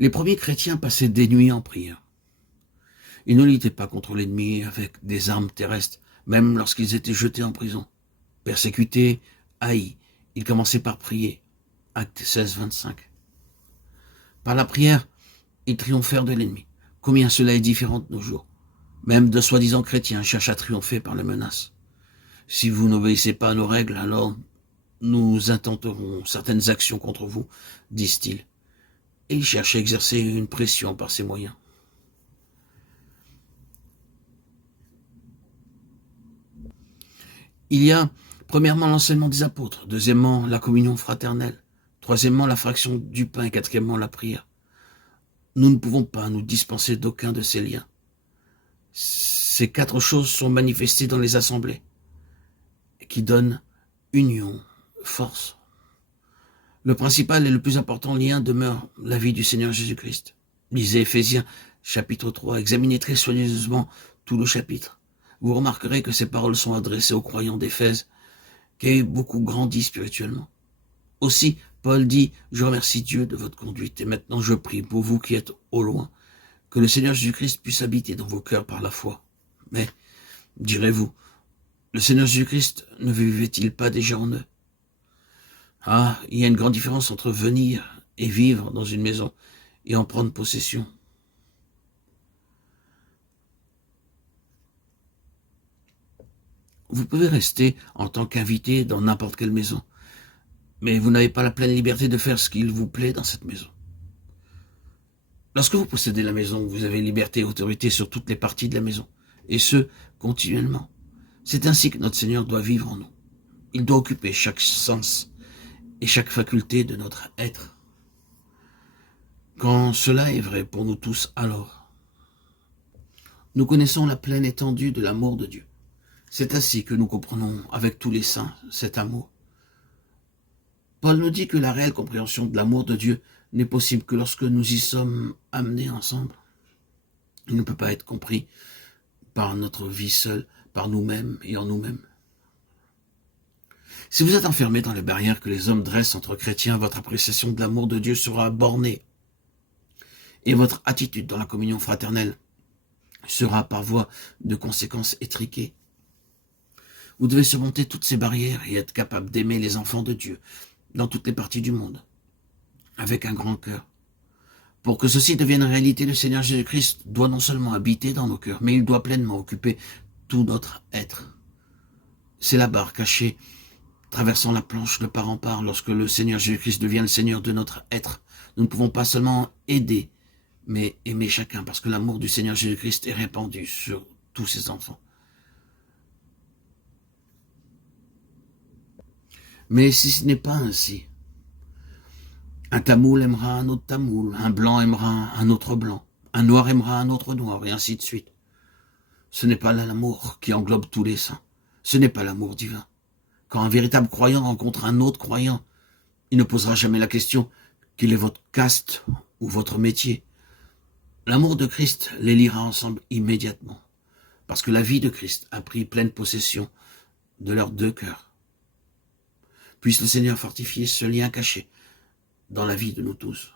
Les premiers chrétiens passaient des nuits en prière. Ils ne luttaient pas contre l'ennemi avec des armes terrestres, même lorsqu'ils étaient jetés en prison. Persécutés, haïs, ils commençaient par prier. Acte 16, 25. Par la prière, ils triomphèrent de l'ennemi. Combien cela est différent de nos jours. Même de soi-disant chrétiens cherchent à triompher par les menaces. Si vous n'obéissez pas à nos règles, alors nous intenterons certaines actions contre vous, disent-ils. Et ils cherchent à exercer une pression par ces moyens. Il y a, premièrement, l'enseignement des apôtres, deuxièmement, la communion fraternelle, troisièmement, la fraction du pain et quatrièmement, la prière. Nous ne pouvons pas nous dispenser d'aucun de ces liens. Ces quatre choses sont manifestées dans les assemblées, qui donnent union, force. Le principal et le plus important lien demeure la vie du Seigneur Jésus-Christ. Lisez Éphésiens, chapitre 3, examinez très soigneusement tout le chapitre. Vous remarquerez que ces paroles sont adressées aux croyants d'Éphèse, qui avaient beaucoup grandi spirituellement. Aussi, Paul dit, « Je remercie Dieu de votre conduite, et maintenant je prie pour vous qui êtes au loin, que le Seigneur Jésus-Christ puisse habiter dans vos cœurs par la foi. » Mais, direz-vous, le Seigneur Jésus-Christ ne vivait-il pas déjà en eux? Ah, il y a une grande différence entre venir et vivre dans une maison et en prendre possession. Vous pouvez rester en tant qu'invité dans n'importe quelle maison, mais vous n'avez pas la pleine liberté de faire ce qu'il vous plaît dans cette maison. Lorsque vous possédez la maison, vous avez liberté et autorité sur toutes les parties de la maison, et ce, continuellement. C'est ainsi que notre Seigneur doit vivre en nous. Il doit occuper chaque sens et chaque faculté de notre être. Quand cela est vrai pour nous tous, alors, nous connaissons la pleine étendue de l'amour de Dieu. C'est ainsi que nous comprenons avec tous les saints cet amour. Paul nous dit que la réelle compréhension de l'amour de Dieu n'est possible que lorsque nous y sommes amenés ensemble. Il ne peut pas être compris par notre vie seule, par nous-mêmes et en nous-mêmes. Si vous êtes enfermé dans les barrières que les hommes dressent entre chrétiens, votre appréciation de l'amour de Dieu sera bornée. Et votre attitude dans la communion fraternelle sera par voie de conséquences étriquée. Vous devez surmonter toutes ces barrières et être capable d'aimer les enfants de Dieu dans toutes les parties du monde, avec un grand cœur. Pour que ceci devienne réalité, le Seigneur Jésus-Christ doit non seulement habiter dans nos cœurs, mais il doit pleinement occuper tout notre être. C'est la barre cachée, traversant la planche de part en part, lorsque le Seigneur Jésus-Christ devient le Seigneur de notre être. Nous ne pouvons pas seulement aider, mais aimer chacun, parce que l'amour du Seigneur Jésus-Christ est répandu sur tous ses enfants. Mais si ce n'est pas ainsi, un tamoul aimera un autre tamoul, un blanc aimera un autre blanc, un noir aimera un autre noir, et ainsi de suite. Ce n'est pas l'amour qui englobe tous les saints, ce n'est pas l'amour divin. Quand un véritable croyant rencontre un autre croyant, il ne posera jamais la question « quel est votre caste ou votre métier ?» L'amour de Christ les liera ensemble immédiatement, parce que la vie de Christ a pris pleine possession de leurs deux cœurs. Puisse le Seigneur fortifier ce lien caché dans la vie de nous tous.